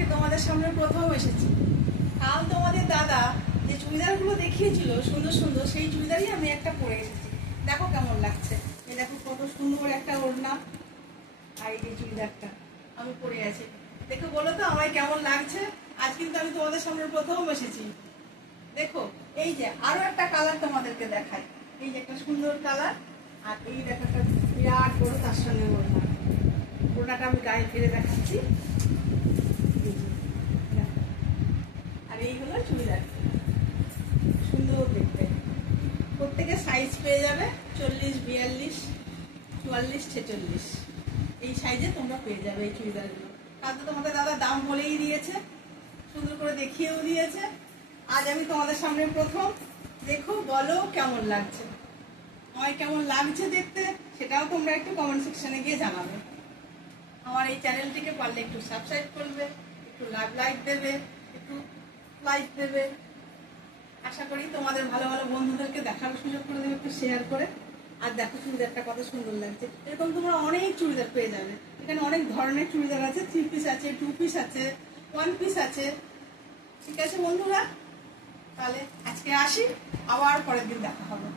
আজকে তোমাদের সামনে প্রথম এসেছি। কাল তোমাদের দাদা যে চুড়িদারগুলো দেখিয়েছিল সুন্দর সুন্দর, সেই চুড়িদারই আমি একটা পরে এসেছি। দেখো কেমন লাগছে। এই দেখো কত সুন্দর একটা ওড়না, আর এই চুড়িদারটা আমি পরে আছি। দেখো বলো তো আমায় কেমন লাগছে। আজ কিন্তু আমি তোমাদের সামনে প্রথম এসেছি। দেখো এই যে আরো একটা কালার তোমাদেরকে দেখাই। এই যে একটা সুন্দর কালার, আর এই দেখো একটা বিরাট বড় তার সঙ্গে ওড়না। ওড়নাটা আমি গায়ে ফিরে দেখাচ্ছি। আর এই হলো চুড়িদার, সুন্দর দেখতে। প্রত্যেকের সাইজ পেয়ে যাবে 40, 42, 44, 46 এই সাইজে তোমরা পেয়ে যাবে এই চুড়িদারগুলো। কাল তো তোমাদের দাদা দাম বলেই দিয়েছে, সুন্দর করে দেখিয়েও দিয়েছে। আজ আমি তোমাদের সামনে প্রথম। দেখো বলো কেমন লাগছে, আমায় কেমন লাগছে দেখতে, সেটাও তোমরা একটু কমেন্ট সেকশনে গিয়ে জানাবে। আমার এই চ্যানেলটিকে পারলে একটু সাবস্ক্রাইব করবে, একটু লাইক দেবে, একটু লাইক দেবে। আশা করি তোমাদের ভালো ভালো বন্ধুদেরকে দেখার সুযোগ করে দেবে, একটু শেয়ার করে। আর দেখো চুড়িদারটা কত সুন্দর লাগছে। এরকম তোমরা অনেক চুড়িদার পেয়ে যাবে। এখানে অনেক ধরনের চুড়িদার আছে, 3 পিস আছে, 2 পিস আছে, 1 পিস আছে। ঠিক আছে বন্ধুরা, তাহলে আজকে আসি, আবার পরের দিন দেখা হবে।